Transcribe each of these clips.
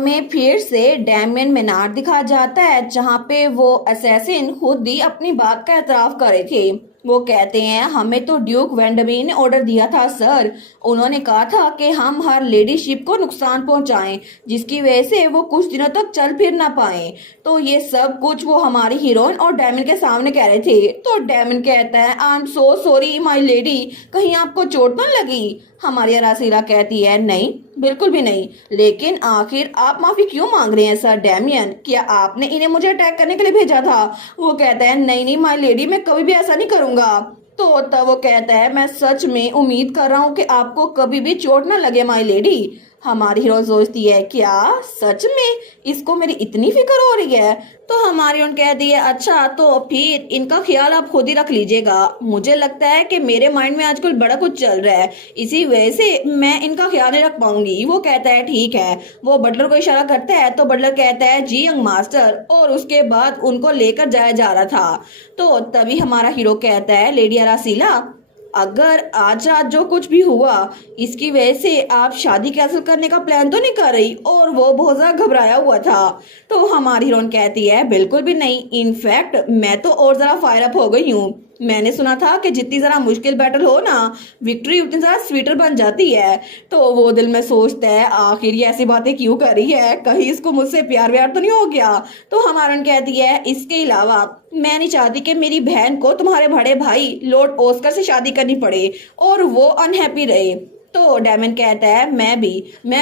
हमें फिर से डैमियन मेनार दिखाया जाता है जहां पे वो असैसिन खुद ही अपनी बात का एतराफ करे थे। वो कहते हैं हमें तो ड्यूक वेंडमी ने ऑर्डर दिया था सर। उन्होंने कहा था कि हम हर लेडी शिप को नुकसान पहुंचाएं जिसकी वजह से वो कुछ दिनों तक चल फिर ना पाए। तो ये सब कुछ वो हमारी हीरोइन और डैमियन के सामने कह रहे थे। तो डैमियन कहता है I am so sorry my lady, कहीं आपको चोट न लगी। हमारी रासीला कहती है नहीं बिल्कुल भी नहीं, लेकिन आखिर आप माफी क्यों मांग रहे हैं सर डैमियन, क्या आपने इन्हें मुझे अटैक करने के लिए भेजा था। वो कहता है नहीं नहीं माय लेडी, मैं कभी भी ऐसा नहीं करूंगा। तो तब वो कहता है मैं सच में उम्मीद कर रहा हूँ कि आपको कभी भी चोट ना लगे माय लेडी। हमारी हीरो सोचती है क्या सच में इसको मेरी इतनी फिक्र हो रही है। तो हमारी उन कहती है अच्छा तो फिर इनका ख्याल आप खुद ही रख लीजिएगा, मुझे लगता है कि मेरे माइंड में आजकल बड़ा कुछ चल रहा है, इसी वजह से मैं इनका ख्याल नहीं रख पाऊंगी। वो कहता है ठीक है। वो बटलर को इशारा करता है तो बटलर कहता है जी यंग मास्टर, और उसके बाद उनको लेकर जाया जा रहा था। तो तभी हमारा हीरो कहता है लेडी अरासीला, अगर आज रात जो कुछ भी हुआ इसकी वजह से आप शादी कैंसिल करने का प्लान तो नहीं कर रही। और वो बहुत ज्यादा घबराया हुआ था। तो हमारी हीरोइन कहती है बिल्कुल भी नहीं, इनफैक्ट मैं तो और जरा फायर अप हो गई हूँ। मैंने सुना था कि जितनी जरा मुश्किल बैटल हो ना विक्ट्री उतनी जरा स्वीटर बन जाती है। तो वो दिल में सोचता है आखिर ये ऐसी बातें क्यों कर रही है, कहीं इसको मुझसे प्यार व्यार तो नहीं हो गया। तो हमारन कहती है इसके अलावा मैं नहीं चाहती कि मेरी बहन को तुम्हारे बड़े भाई लॉर्ड ऑस्कर से शादी करनी पड़े और वो अनहैप्पी रहे। तो डायमंड कहता है मैं भी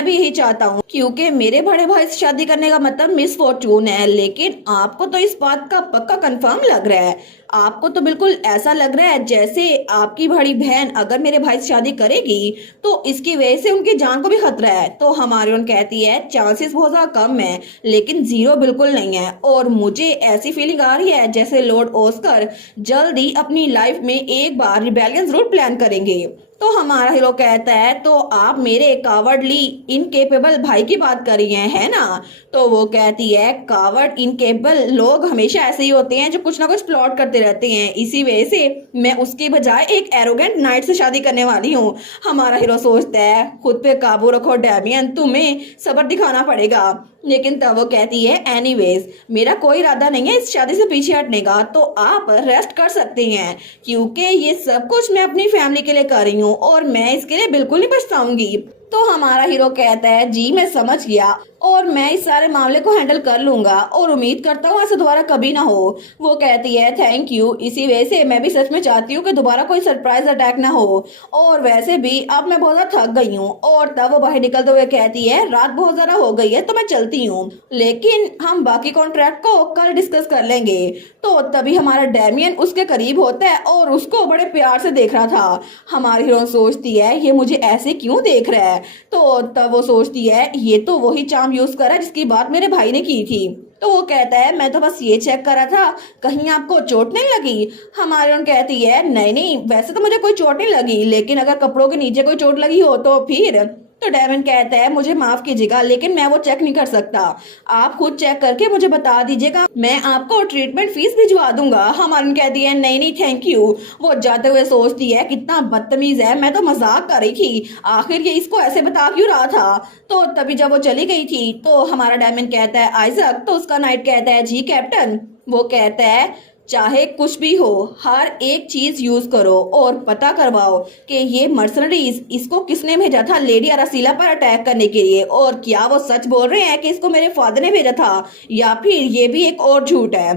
यही चाहता हूँ, क्योंकि मेरे बड़े भाई से शादी करने का मतलब मिस फॉर्चून है। लेकिन आपको तो इस बात का पक्का कंफर्म लग रहा है, आपको तो बिल्कुल ऐसा लग रहा है जैसे आपकी बड़ी बहन अगर मेरे भाई से शादी करेगी तो इसकी वजह से उनकी जान को भी खतरा है। तो हमारी उन कहती है चांसेस बहुत ज्यादा कम है लेकिन जीरो बिल्कुल नहीं है, और मुझे ऐसी फीलिंग आ रही है जैसे लॉर्ड ऑस्कर जल्द ही अपनी लाइफ में एक बार रिबेलियन जरूर प्लान करेंगे। तो हमारा हीरो कहता है तो आप मेरे कावर्डली इनकेपेबल भाई की बात कर रही हैं है ना। तो वो कहती है कावर्ड इनकेपेबल लोग हमेशा ऐसे ही होते हैं जो कुछ ना कुछ प्लॉट करते रहते हैं, इसी वजह से मैं उसके बजाय एक एरोगेंट नाइट से शादी करने वाली हूँ। हमारा हीरो सोचता है खुद पे काबू रखो डैमियन, तुम्हें सब्र दिखाना पड़ेगा। लेकिन तब वो कहती है एनीवेज मेरा कोई इरादा नहीं है इस शादी से पीछे हटने का, तो आप रेस्ट कर सकते हैं क्योंकि ये सब कुछ मैं अपनी फैमिली के लिए कर रही हूँ और मैं इसके लिए बिल्कुल नहीं पछताऊंगी। तो हमारा हीरो कहता है जी मैं समझ गया और मैं इस सारे मामले को हैंडल कर लूंगा और उम्मीद करता हूँ ऐसा दोबारा कभी ना हो। वो कहती है थैंक यू, इसी वजह से मैं भी सच में चाहती हूँ कि दोबारा कोई सरप्राइज अटैक ना हो, और वैसे भी अब मैं बहुत ज्यादा थक गई हूँ। और तब वो बाहर निकलते हुए कहती है रात बहुत ज्यादा हो गई है तो मैं चलती हूँ, लेकिन हम बाकी कॉन्ट्रैक्ट को कल डिस्कस कर लेंगे। तो तभी हमारा डैमियन उसके करीब होता है और उसको बड़े प्यार से देख रहा था। हमारी हीरोइन सोचती है ये मुझे ऐसे क्यों देख रहा है। तो तब वो सोचती है ये तो वही चार्म यूज करा जिसकी बात मेरे भाई ने की थी। तो वो कहता है मैं तो बस ये चेक करा था कहीं आपको चोट नहीं लगी। हमारी उन कहती है नहीं नहीं वैसे तो मुझे कोई चोट नहीं लगी, लेकिन अगर कपड़ों के नीचे कोई चोट लगी हो तो फिर। तो डायमंड कहता है मुझे माफ कीजिएगा लेकिन मैं वो चेक नहीं कर सकता, आप खुद चेक करके मुझे बता दीजिएगा, मैं आपको ट्रीटमेंट फीस भिजवा दूंगा। हमारी कहती है नहीं नहीं थैंक यू। वो जाते हुए सोचती है कितना बदतमीज है, मैं तो मजाक कर रही थी, आखिर ये इसको ऐसे बता क्यों रहा था। तो तभी जब वो चली गई थी तो हमारा डायमंड कहता है आइजक, तो उसका नाइट कहता है जी कैप्टन। वो कहता है चाहे कुछ भी हो हर एक चीज यूज करो और पता करवाओ कि ये मर्सनरीज इसको किसने भेजा था लेडी अरासीला पर अटैक करने के लिए, और क्या वो सच बोल रहे हैं कि इसको मेरे फादर ने भेजा था या फिर ये भी एक और झूठ है।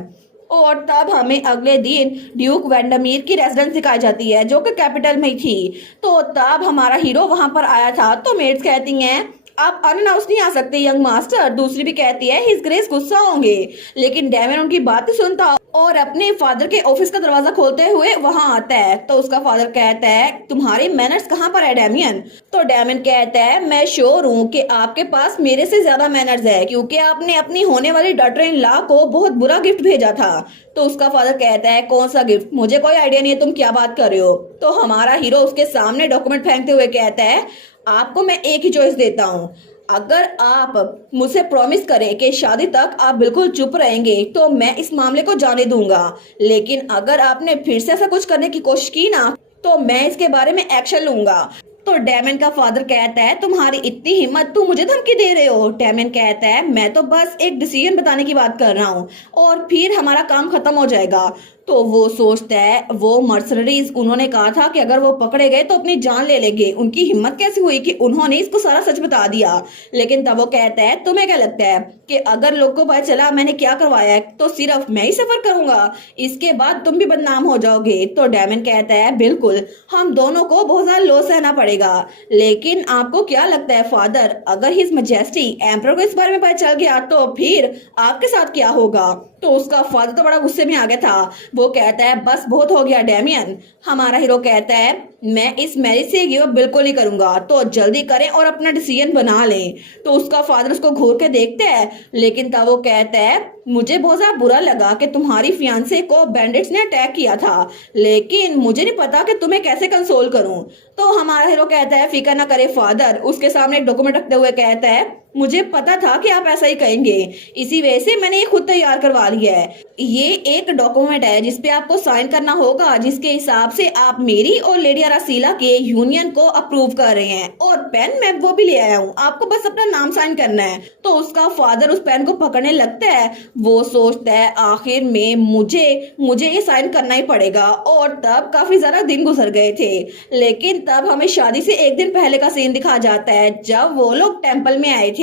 और तब हमें अगले दिन ड्यूक वेंडमीर की रेजिडेंस दिखाई जाती है जो कि कैपिटल में ही थी। तो तब हमारा हीरो वहां पर आया था। तो मेड्स कहती हैं आप अनअनाउंस नहीं आ सकते यंग मास्टर। दूसरी भी कहती है हिज ग्रेस गुस्सा होंगे, लेकिन डैमन उनकी बात नहीं सुनता और अपने फादर के ऑफिस का दरवाजा खोलते हुए वहां आता है। तो उसका फादर कहता है तुम्हारे मैनर्स कहाँ पर है डैमियन। तो डैमियन कहता है मैं श्योर हूँ कि आपके पास मेरे से ज्यादा मैनर्स है क्योंकि आपने अपनी होने वाली डॉटर इन लॉ को बहुत बुरा गिफ्ट भेजा था। तो उसका फादर कहता है कौन सा गिफ्ट, मुझे कोई आइडिया नहीं है तुम क्या बात कर रहे हो। तो हमारा हीरो उसके सामने डॉक्यूमेंट फेंकते हुए कहता है आपको मैं एक ही चॉइस देता हूँ, अगर आप मुझसे प्रॉमिस करें कि शादी तक आप बिल्कुल चुप रहेंगे तो मैं इस मामले को जाने दूंगा, लेकिन अगर आपने फिर से ऐसा कुछ करने की कोशिश की ना तो मैं इसके बारे में एक्शन लूंगा। तो डैमियन का फादर कहता है तुम्हारी इतनी हिम्मत, तुम मुझे धमकी दे रहे हो। डैमियन कहता है मैं तो बस एक डिसीजन बताने की बात कर रहा हूँ और फिर हमारा काम खत्म हो जाएगा। तो वो सोचता है वो मर्सनरीज उन्होंने कहा था कि अगर वो पकड़े गए तो अपनी जान ले लेंगे, उनकी हिम्मत कैसे हुई कि उन्होंने इसको सारा सच बता दिया। लेकिन तब वो कहता है तुम्हें क्या लगता है कि अगर लोगों को पता चला मैंने क्या करवाया है तो सिर्फ मैं ही सफर करूंगा, इसके बाद तुम भी बदनाम हो जाओगे। तो डैमियन कहता है बिल्कुल, हम दोनों को बहुत ज्यादा लॉस सहना पड़ेगा। लेकिन आपको क्या लगता है फादर, अगर हिज मैजेस्टी एम्परर को इस बारे में पता चल गया तो फिर आपके साथ क्या होगा। तो उसका फादर तो बड़ा गुस्से में आ गया था। वो कहता है बस बहुत हो गया डैमियन। हमारा हीरो कहता है मैं इस मैरिज से गिव अप बिल्कुल नहीं करूंगा, तो जल्दी करें और अपना डिसीजन बना लें। तो उसका फादर उसको घूर के देखता है, लेकिन तब वो कहता है मुझे बहुत ज्यादा बुरा लगा कि तुम्हारी फियांसे को बैंडिट्स ने अटैक किया था, लेकिन मुझे नहीं पता कि तुम्हें कैसे कंसोल करूं। तो हमारा हीरो कहता है फिक्र ना करे फादर, उसके सामने एक डॉक्यूमेंट रखते हुए कहता है मुझे पता था कि आप ऐसा ही कहेंगे, इसी वजह से मैंने ये खुद तैयार करवा लिया है। ये एक डॉक्यूमेंट है जिसपे आपको साइन करना होगा, जिसके हिसाब से आप मेरी और लेडी अरासीला के यूनियन को अप्रूव कर रहे हैं। और पेन मैं वो भी ले आया हूँ, आपको बस अपना नाम साइन करना है। तो उसका फादर उस पेन को पकड़ने लगता है। वो सोचता है आखिर में मुझे ये साइन करना ही पड़ेगा। और तब काफी ज्यादा दिन गुजर गए थे, लेकिन तब हमें शादी से एक दिन पहले का सीन दिखा जाता है जब वो लोग टेम्पल में आए थे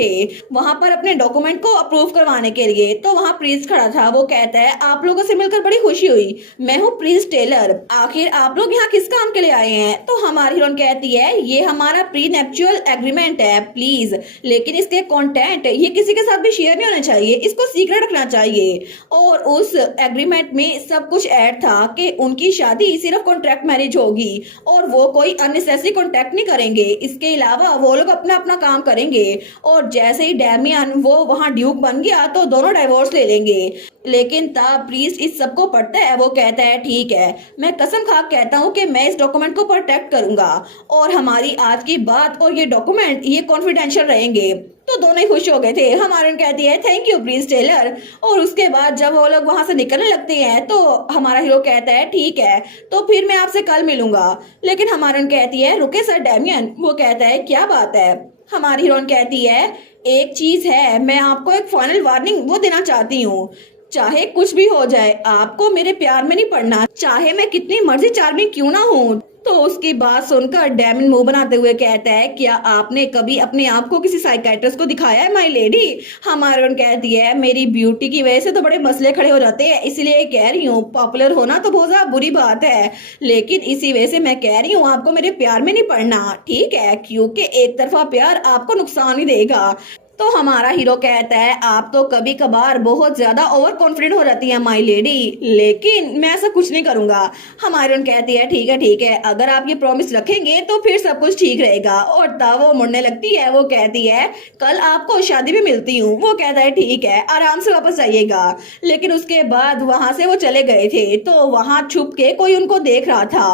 वहां पर अपने डॉक्यूमेंट को अप्रूव करवाने के लिए। तो वहां प्रीस्ट खड़ा था। वो कहता है आप लोगों से मिलकर बड़ी खुशी हुई, मैं हूँ प्रीस्ट टेलर, आखिर आप लोग यहाँ किस काम के लिए आए हैं। तो हमारी हीरोइन कहती है ये हमारा प्री नेप्चुअल एग्रीमेंट है प्लीज, लेकिन इसके कंटेंट ये किसी के साथ भी शेयर नहीं होना चाहिए, इसको सीक्रेट रखना चाहिए। और उस एग्रीमेंट में सब कुछ ऐड था कि उनकी शादी सिर्फ कॉन्ट्रैक्ट मैरिज होगी और वो कोई अननेसेसरी कॉन्ट्रैक्ट नहीं करेंगे, इसके अलावा वो लोग अपना अपना काम करेंगे। और जैसे ही डैमियन वो वहां ड्यूक बन गया तो दोनों डाइवोर्स ले लेंगे। लेकिन तब प्रीस्ट इस सब को पढ़ता है। वो कहता है ठीक है, मैं कसम खा कहता हूँ कि मैं इस डॉक्यूमेंट को प्रोटेक्ट करूंगा और हमारी आज की बात और ये डॉक्यूमेंट ये कॉन्फिडेंशियल रहेंगे। तो दोनों ही खुश हो गए थे। हमारे कहती है थैंक यू प्रीस्ट टेलर। और उसके बाद जब वो लोग वहां से निकलने लगते हैं तो हमारा हीरो कहता है ठीक है तो फिर मैं आपसे कल मिलूंगा। लेकिन हमारे कहती है रुके सर डैमियन। वो कहता है क्या बात है। हमारी हीरोइन कहती है एक चीज है, मैं आपको एक फाइनल वार्निंग वो देना चाहती हूँ, चाहे कुछ भी हो जाए आपको मेरे प्यार में नहीं पड़ना, चाहे मैं कितनी मर्जी चार्मिंग क्यों ना हूँ। तो उसकी बात सुनकर डैमियन मुंह बनाते हुए कहता है क्या आपने कभी अपने आप को किसी साइकियाट्रिस्ट को दिखाया है माय लेडी। हमारी कहती है मेरी ब्यूटी की वजह से तो बड़े मसले खड़े हो जाते हैं, इसलिए कह रही हूँ पॉपुलर होना तो बहुत ज्यादा बुरी बात है, लेकिन इसी वजह से मैं कह रही हूँ आपको मेरे प्यार में नहीं पड़ना, ठीक है, क्योंकि एक तरफा प्यार आपको नुकसान ही देगा। तो हमारा हीरो कहता है आप तो कभी कभार बहुत ज्यादा ओवर कॉन्फिडेंट हो जाती है माय लेडी, लेकिन मैं ऐसा कुछ नहीं करूंगा। हमारी उन कहती है ठीक है, अगर आप ये प्रॉमिस रखेंगे तो फिर सब कुछ ठीक रहेगा। और तब वो मुड़ने लगती है। वो कहती है कल आपको शादी में मिलती हूँ। वो कहता है ठीक है, आराम से वापस आइएगा। लेकिन उसके बाद वहां से वो चले गए थे तो वहां छुप के कोई उनको देख रहा था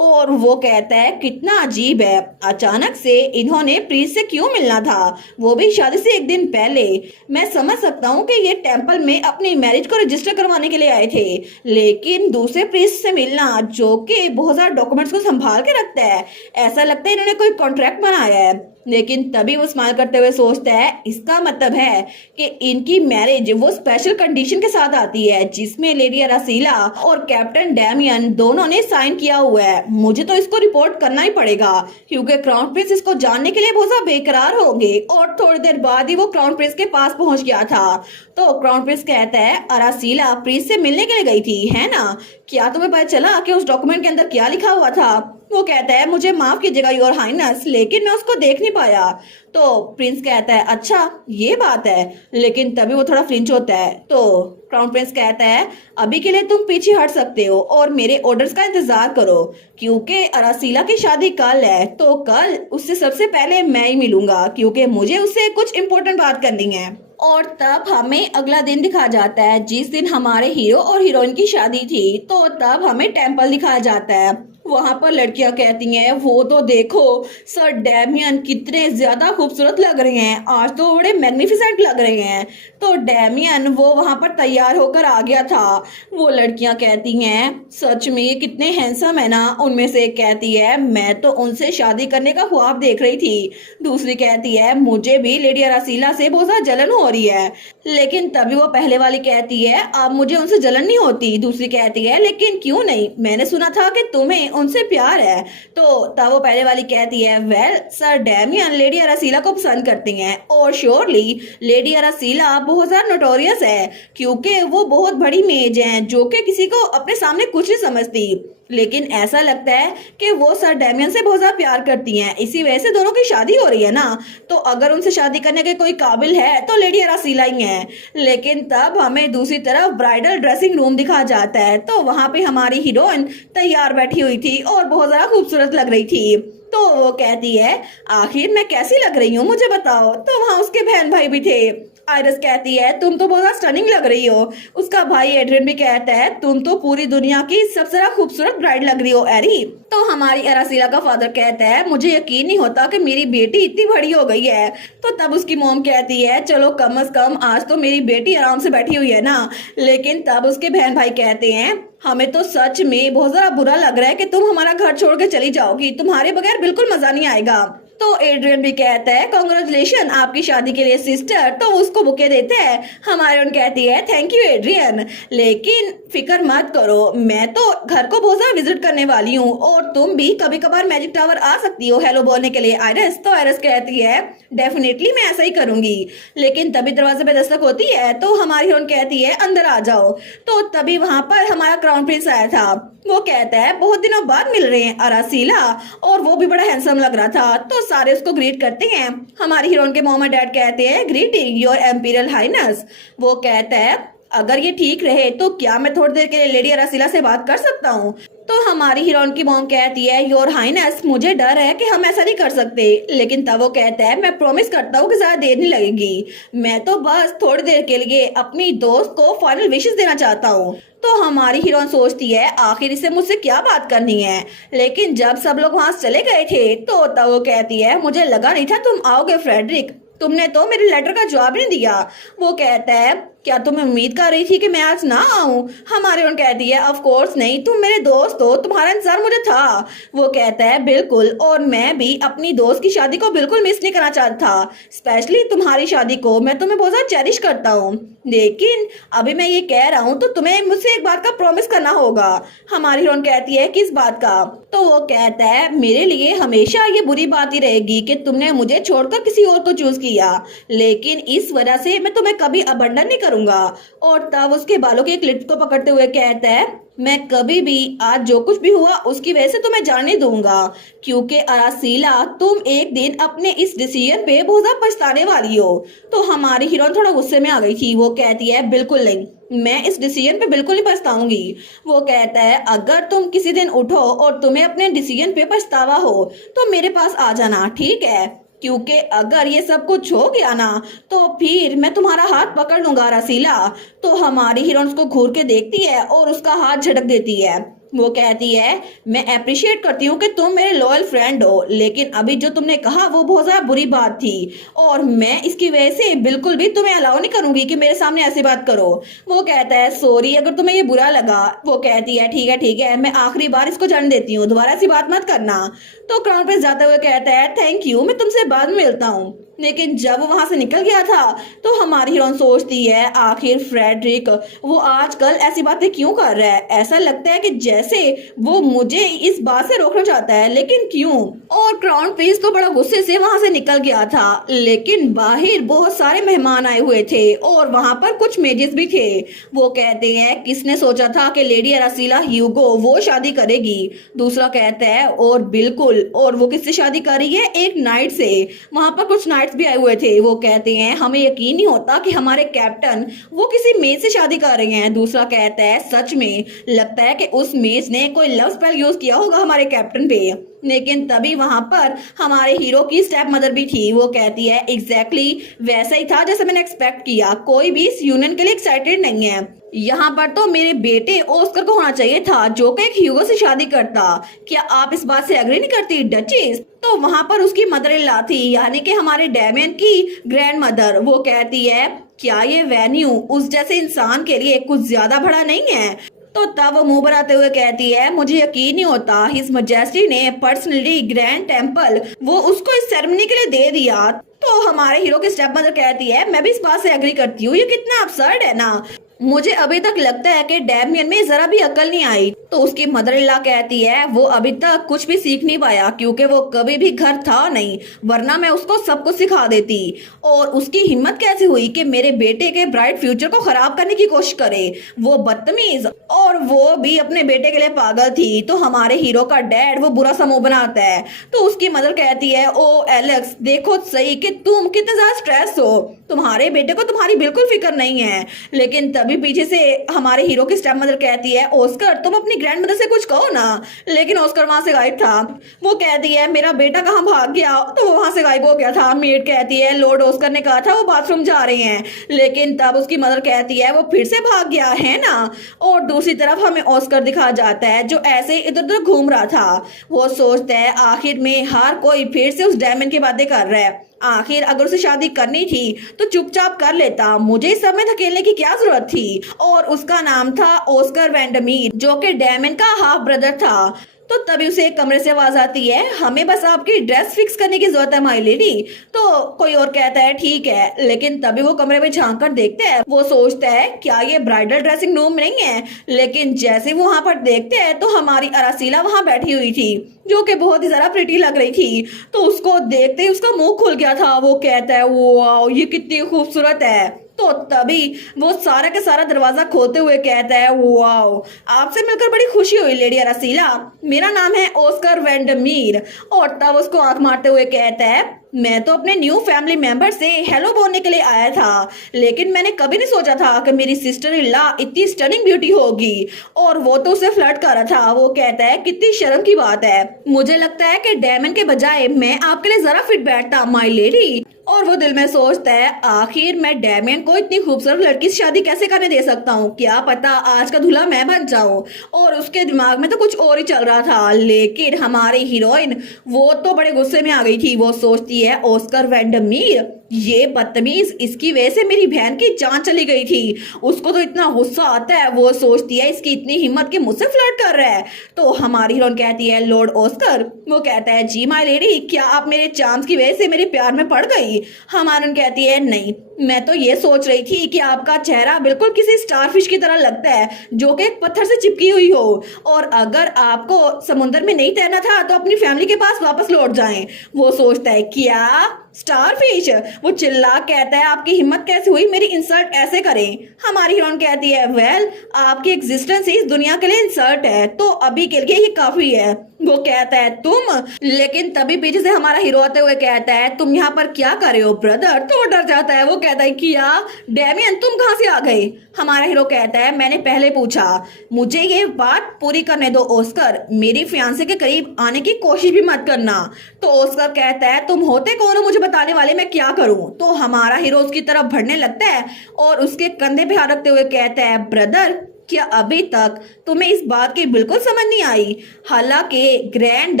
और वो कहता है कितना अजीब है, अचानक से इन्होंने प्रीस्ट से क्यों मिलना था, वो भी शादी से एक दिन पहले। मैं समझ सकता हूँ कि ये टेंपल में अपनी मैरिज को रजिस्टर करवाने के लिए आए थे, लेकिन दूसरे प्रीस्ट से मिलना जो कि बहुत सारे डॉक्यूमेंट्स को संभाल के रखता है, ऐसा लगता है इन्होंने कोई कॉन्ट्रैक्ट बनाया है। लेकिन तभी वो स्माइल करते हुए सोचता है इसका मतलब है कि इनकी मैरिज वो स्पेशल कंडीशन के साथ आती है जिसमें लेडी अरासीला और कैप्टन डैमियन दोनों ने साइन किया हुआ है। मुझे तो इसको रिपोर्ट करना ही पड़ेगा क्योंकि क्राउन प्रिंस इसको जानने के लिए बहुत ज्यादा बेकरार होंगे। और थोड़ी देर बाद ही वो क्राउन प्रिंस के पास पहुंच गया था। तो क्राउन प्रिंस कहता है अरासीला प्रिंस से मिलने के लिए गई थी है ना, क्या तुम्हें पता चला कि उस डॉक्यूमेंट के अंदर क्या लिखा हुआ था। वो कहता है मुझे माफ कीजिएगा योर हाइनेस, लेकिन मैं उसको देख नहीं पाया। तो प्रिंस कहता है अच्छा ये बात है, लेकिन तभी वो थोड़ा फ्लिंच होता है। तो क्राउन प्रिंस कहता है अभी के लिए तुम पीछे हट सकते हो और मेरे ऑर्डर्स का इंतजार करो, क्योंकि अरासीला की शादी कल है तो कल उससे सबसे पहले मैं ही मिलूंगा क्योंकि मुझे उससे कुछ इम्पोर्टेंट बात करनी है। और तब हमें अगला दिन दिखाया जाता है जिस दिन हमारे हीरो और हीरोइन की शादी थी। तो तब हमें टेंपल दिखाया जाता है वहां पर लड़कियां कहती हैं वो तो देखो सर डैमियन कितने ज्यादा खूबसूरत लग रहे हैं, आज तो बड़े मैग्निफिसेंट लग रहे हैं। तो डैमियन वो वहां पर तैयार होकर आ गया था। वो लड़कियां कहती हैं सच में ये कितने हैंडसम है ना। उनमें से एक कहती है मैं तो उनसे शादी करने का ख्वाब देख रही थी। दूसरी कहती है मुझे भी लेडी अरासीला से बहुत ज्यादा जलन हो रही है। लेकिन तभी वो पहले वाली कहती है अब मुझे उनसे जलन नहीं होती। दूसरी कहती है लेकिन क्यों नहीं, मैंने सुना था कि तुम्हें उनसे प्यार है। तो तब वो पहले वाली कहती है वेल सर डैमियन लेडी अरासीला को पसंद करती हैं और श्योरली लेडी अरासीला बहुत ज्यादा नोटोरियस है क्योंकि वो बहुत बड़ी मेज हैं जो कि किसी को अपने सामने कुछ नहीं समझती। लेकिन ऐसा लगता है कि वो सर डैमियन से बहुत ज्यादा प्यार करती हैं, इसी वजह से दोनों की शादी हो रही है ना। तो अगर उनसे शादी करने के कोई काबिल है तो लेडी अरासीला ही है। लेकिन तब हमें दूसरी तरफ ब्राइडल ड्रेसिंग रूम दिखाया जाता है। तो वहां पे हमारी हीरोइन तैयार बैठी हुई थी और बहुत ज्यादा खूबसूरत लग रही थी। तो वो कहती है आखिर मैं कैसी लग रही हूँ मुझे बताओ। तो वहां उसके बहन भाई भी थे। आयरस कहती है तुम तो बहुत स्टनिंग लग रही हो। उसका भाई एड्रियन भी कहता है तुम तो पूरी दुनिया की सबसे ज्यादा खूबसूरत ब्राइड लग रही हो एरी। तो हमारी अरासीला का फादर कहता है मुझे यकीन नहीं होता कि मेरी बेटी इतनी बड़ी हो गई है। तो तब उसकी मॉम कहती है चलो कम से कम आज तो मेरी बेटी आराम से बैठी हुई है ना। लेकिन तब उसके बहन भाई कहते हैं हमें तो सच में बहुत ज्यादा बुरा लग रहा है कि तुम हमारा घर छोड़ के चली जाओगी, तुम्हारे बगैर बिल्कुल मजा नहीं आएगा। तो एड्रियन भी कहता है कांग्रेचुलेशन आपकी शादी के लिए सिस्टर। तो उसको बुके देते हैं। हमारी उन कहती है थैंक यू एड्रियन, लेकिन फिक्र मत करो मैं तो घर को बहुत ज्यादा विजिट करने वाली हूँ और तुम भी कभी कभार मैजिक टावर आ सकती हो हेलो बोलने के लिए आयरस। तो आयरस कहती है डेफिनेटली मैं ऐसा ही करूंगी। लेकिन तभी दरवाजे पे दस्तक होती है तो हमारी हीरोइन कहती है अंदर आ जाओ। तो तभी वहां पर हमारा क्राउन प्रिंस आया था। वो कहता है बहुत दिनों बाद मिल रहे हैं अरासीला, और वो भी बड़ा हैंडसम लग रहा था। तो सारे उसको ग्रीट करते हैं। हमारी हीरोइन के मॉम और डैड कहते हैं ग्रीटिंग योर एम्पीरियल हाइनेस। वो कहता है अगर ये ठीक रहे तो क्या मैं थोड़ी देर के लिए लेडी अरासीला से बात कर सकता हूँ। तो हमारी हीरोइन की मॉम कहती है योर हाइनेस मुझे डर है कि हम ऐसा नहीं कर सकते। लेकिन तब वो कहता है मैं प्रॉमिस करता हूँ कि ज्यादा देर नहीं लगेगी, मैं तो बस थोड़ी देर के लिए अपनी दोस्त को फाइनल विशेस देना चाहता हूँ। तो हमारी हीरोइन सोचती है आखिर इसे मुझसे क्या बात करनी है। लेकिन जब सब लोग वहां से चले गए थे तो तब वो कहती है मुझे लगा नहीं था तुम आओगे फ्रेडरिक, तुमने तो मेरे लेटर का जवाब नहीं दिया। वो कहता है क्या तुम उम्मीद कर रही थी कि मैं आज ना आऊं। हमारी उन कहती है ऑफ कोर्स नहीं, तुम मेरे दोस्त हो, तुम्हारा इंतजार मुझे था। वो कहता है बिल्कुल, और मैं भी अपनी दोस्त की शादी को बिल्कुल मिस नहीं करना चाहता था, स्पेशली तुम्हारी शादी को मैं तुम्हें बहुत ज्यादा चेरिश करता हूँ। लेकिन अभी मैं ये कह रहा हूँ तो तुम्हें मुझसे एक बात का प्रॉमिस करना होगा। हमारी हीरोइन कहती है किस बात का। तो वो कहता है मेरे लिए हमेशा ये बुरी बात ही रहेगी कि तुमने मुझे छोड़कर किसी और को चूज किया, लेकिन इस वजह से मैं तुम्हें कभी अबंडन नहीं करूंगा। और तब उसके बालों के क्लिप को पकड़ते हुए कहता है मैं कभी भी आज जो कुछ भी हुआ उसकी वजह से तुम्हें जाने दूंगा, क्योंकि अरासीला तुम एक दिन अपने इस डिसीजन पे बहुत ज्यादा पछताने वाली हो। तो हमारी हीरोइन थोड़ा गुस्से में आ गई थी। वो कहती है बिल्कुल नहीं, मैं इस डिसीजन पे बिल्कुल नहीं पछताऊंगी। वो कहता है अगर तुम किसी दिन उठो और तुम्हें अपने डिसीजन पे पछतावा हो तो मेरे पास आ जाना, ठीक है, क्योंकि अगर ये सब कुछ हो गया ना तो फिर मैं तुम्हारा हाथ पकड़ लूंगा अरासीला। तो हमारी हीरोइन उसको घूर के देखती है और उसका हाथ झटक देती है। वो कहती है मैं अप्रिशिएट करती हूँ कि तुम मेरे लॉयल फ्रेंड हो, लेकिन अभी जो तुमने कहा वो बहुत ज्यादा बुरी बात थी और मैं इसकी वजह से बिल्कुल भी तुम्हें अलाउ नहीं करूंगी कि मेरे सामने ऐसी बात करो। वो कहता है सॉरी अगर तुम्हें ये बुरा लगा। वो कहती है ठीक है मैं आखिरी बार इसको जाने देती हूँ, दोबारा ऐसी बात मत करना। तो क्राउन प्रिंस जाते हुए कहता है थैंक यू, मैं तुमसे बाद में मिलता हूँ। लेकिन जब वो वहां से निकल गया था तो हमारी हीरोइन सोचती है आखिर फ्रेडरिक वो आजकल ऐसी बातें क्यों कर रहा है। ऐसा लगता है कि जैसे वो मुझे इस बात से रोकना चाहता है, लेकिन क्यों। और क्राउन प्रिंस तो बड़ा गुस्से से वहां से निकल गया था। लेकिन बाहर बहुत सारे मेहमान आए हुए थे और वहां पर कुछ मेजेस भी थे। वो कहते हैं किसने सोचा था कि लेडी अरासीला ह्यूगो वो शादी करेगी। दूसरा कहता है और बिल्कुल, और वो किससे शादी कर रही है, एक नाइट से। वहां पर कुछ नाइट्स भी आए हुए थे। वो कहते हैं हमें यकीन नहीं होता कि हमारे कैप्टन वो किसी मेज से शादी कर रहे हैं। दूसरा कहता है सच में लगता है कि उस मेज ने कोई लव स्पेल यूज किया होगा हमारे कैप्टन पे। लेकिन तभी वहां पर हमारे हीरो की स्टेप मदर भी थी। वो कहती है एग्जैक्टली वैसा ही था जैसे मैंने एक्सपेक्ट किया, कोई भी इस यूनियन के लिए एक्साइटेड नहीं है। यहाँ पर तो मेरे बेटे ऑस्कर को होना चाहिए था जो कि एक ह्यूगो से शादी करता। क्या आप इस बात से एग्री नहीं करती डचेस? तो वहां पर उसकी मदर इन लॉ थी, यानी कि हमारे डैमियन की ग्रैंड मदर। वो कहती है क्या ये वेन्यू उस जैसे इंसान के लिए कुछ ज्यादा बड़ा नहीं है? तो तब वो मुंह बनाते हुए कहती है मुझे यकीन नहीं होता हिज मजेस्टी ने पर्सनली ग्रैंड टेम्पल वो उसको इस सेरेमनी के लिए दे दिया। तो हमारे हीरो की स्टेप मदर कहती है मैं भी इस बात से एग्री करती हूँ, ये कितना अब्सर्ड है ना। मुझे अभी तक लगता है कि डैमियन में जरा भी अकल नहीं आई। तो उसकी मदर इन लॉ कहती है वो अभी तक कुछ भी सीख नहीं पाया क्योंकि वो कभी भी घर था नहीं, वरना मैं उसको सब कुछ सिखा देती। और उसकी हिम्मत कैसे हुई कि मेरे बेटे के ब्राइट फ्यूचर को खराब करने की कोशिश करे, वो बदतमीज, और वो भी अपने बेटे के लिए पागल थी। तो हमारे हीरो का डैड वो बुरा सा मुंह बनाता है। तो उसकी मदर कहती है ओ एलेक्स देखो सही कि तुम कितने ज्यादा स्ट्रेस हो, तुम्हारे बेटे को तुम्हारी बिल्कुल फिक्र नहीं है। लेकिन तभी पीछे से हमारे हीरो की स्टेप मदर कहती है ऑस्कर तुम अपनी ग्रैंड मदर से कुछ कहो ना। लेकिन ऑस्कर वहां से गायब था। वो कहती है मेरा बेटा कहाँ भाग गया, तो वो वहां से गायब हो गया था। मेड कहती है लॉर्ड ऑस्कर ने कहा था वो बाथरूम जा रहे हैं। लेकिन तब उसकी मदर कहती है वो फिर से भाग गया है ना। और दूसरी तरफ हमें ऑस्कर दिखाया जाता है जो ऐसे इधर उधर घूम रहा था। वो सोचता है आखिर में हर कोई फिर से उस डायमंड की बातें कर रहा है। आखिर अगर उसे शादी करनी थी तो चुपचाप कर लेता, मुझे इस समय धकेलने की क्या जरूरत थी। और उसका नाम था ऑस्कर वेंडमीर जो कि डैमन का हाफ ब्रदर था। तो तभी उसे एक कमरे से आवाज आती है हमें बस आपकी ड्रेस फिक्स करने की जरूरत है माय लेडी। तो कोई और कहता है ठीक है। लेकिन तभी वो कमरे में झांक कर देखते हैं, वो सोचता है क्या ये ब्राइडल ड्रेसिंग रूम नहीं है। लेकिन जैसे वो वहां पर देखते हैं तो हमारी अरासीला वहां बैठी हुई थी जो कि बहुत ही ज्यादा प्रिटी लग रही थी। तो उसको देखते ही उसका मुंह खुल गया था। वो कहता है वाओ ये कितनी खूबसूरत है। तो तभी वो सारा का सारा दरवाजा खोलते हुए कहता है वाओ आपसे मिलकर बड़ी खुशी हुई लेडी अरासीला, मेरा नाम है ऑस्कर वेंडमीर। और तब उसको आंख मारते हुए कहता है मैं तो अपने न्यू फैमिली मेंबर से हेलो बोलने के लिए आया था, लेकिन मैंने कभी नहीं सोचा था कि मेरी सिस्टर इन लॉ इतनी स्टनिंग ब्यूटी होगी। और वो तो उसे फ्लर्ट कर रहा था। वो कहता है कितनी शर्म की बात है, मुझे लगता है कि डायमंड के बजाय मैं आपके लिए जरा फिट बैठता माय लेडी। और वो दिल में सोचता है आखिर मैं डैमियन को इतनी खूबसूरत लड़की से शादी कैसे करने दे सकता हूँ, क्या पता आज का दूल्हा मैं बन जाऊं। और उसके दिमाग में तो कुछ और ही चल रहा था। लेकिन हमारी हीरोइन वो तो बड़े गुस्से में आ गई थी। वो सोचती है ऑस्कर वेंडमीर ये बदतमीज, इसकी वजह से मेरी बहन की जान चली गई थी। उसको तो इतना गुस्सा आता है। वो सोचती है इसकी इतनी हिम्मत कि मुझसे फ्लर्ट कर रहा है। तो हमारी हीरोइन कहती है लॉर्ड ऑस्कर। वो कहता है जी माय लेडी क्या आप मेरे चांस की वजह से मेरे प्यार में पड़ गई। हमारी कहती है नहीं, मैं तो ये सोच रही थी कि आपका चेहरा बिल्कुल किसी स्टारफिश की तरह लगता है जो कि एक पत्थर से चिपकी हुई हो, और अगर आपको समुद्र में नहीं तैरना था तो अपनी फैमिली के पास वापस लौट जाएं। वो सोचता है क्या स्टारफिश। वो चिल्ला कहता है आपकी हिम्मत कैसे हुई मेरी इंसल्ट ऐसे करें। हमारी हीरोइन कहती है वेल आपकी एग्जिस्टेंस ही इस दुनिया के लिए इंसल्ट है, तो अभी के लिए ये काफी है। वो कहता है तुम, लेकिन तभी पीछे से हमारा हीरो आते हुए कहता है तुम यहाँ पर क्या कर रहे हो ब्रदर। तो वो डर जाता है। वो कहता है किया डैमियन तुम कहाँ से आ गए। हमारा हीरो कहता है मैंने पहले पूछा, मुझे ये बात पूरी करने दो ऑस्कर, मेरी फियांसे के करीब आने की कोशिश भी मत करना। तो ऑस्कर कहता है तुम होते कौन हो मुझे बताने वाले, मैं क्या करूं। तो हमारा हीरो उसकी तरफ बढ़ने लगता है और उसके कंधे पे हाथ रखते हुए कहता है ब्रदर क्या अभी तक तुम्हें इस बात की बिल्कुल समझ नहीं आई, हालांकि ग्रैंड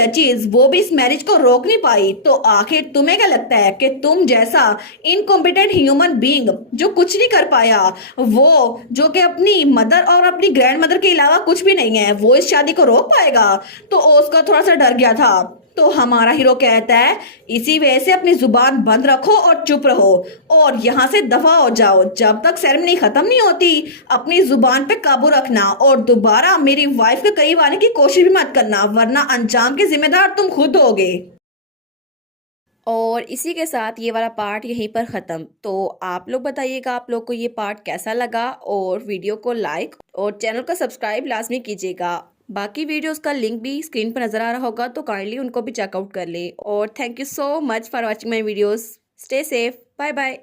डचीज वो भी इस मैरिज को रोक नहीं पाई, तो आखिर तुम्हें क्या लगता है कि तुम जैसा इनकॉम्पिटेंट ह्यूमन बीइंग जो कुछ नहीं कर पाया, वो जो कि अपनी मदर और अपनी ग्रैंड मदर के अलावा कुछ भी नहीं है, वो इस शादी को रोक पाएगा। तो उसका थोड़ा सा डर गया था। तो हमारा हीरो कहता है इसी वजह से अपनी जुबान बंद रखो और चुप रहो और यहाँ से दफा हो जाओ, जब तक सेरेमनी खत्म नहीं होती अपनी जुबान पे काबू रखना और दोबारा मेरी वाइफ के करीब आने की कोशिश भी मत करना, वरना अंजाम के जिम्मेदार तुम खुद होगे। और इसी के साथ ये वाला पार्ट यहीं पर ख़त्म। तो आप लोग बताइएगा आप लोग को ये पार्ट कैसा लगा, और वीडियो को लाइक और चैनल को सब्सक्राइब लाजमी कीजिएगा। बाकी वीडियोस का लिंक भी स्क्रीन पर नज़र आ रहा होगा, तो काइंडली उनको भी चेकआउट कर लें। और thank you so much for watching my videos. Stay safe, bye bye.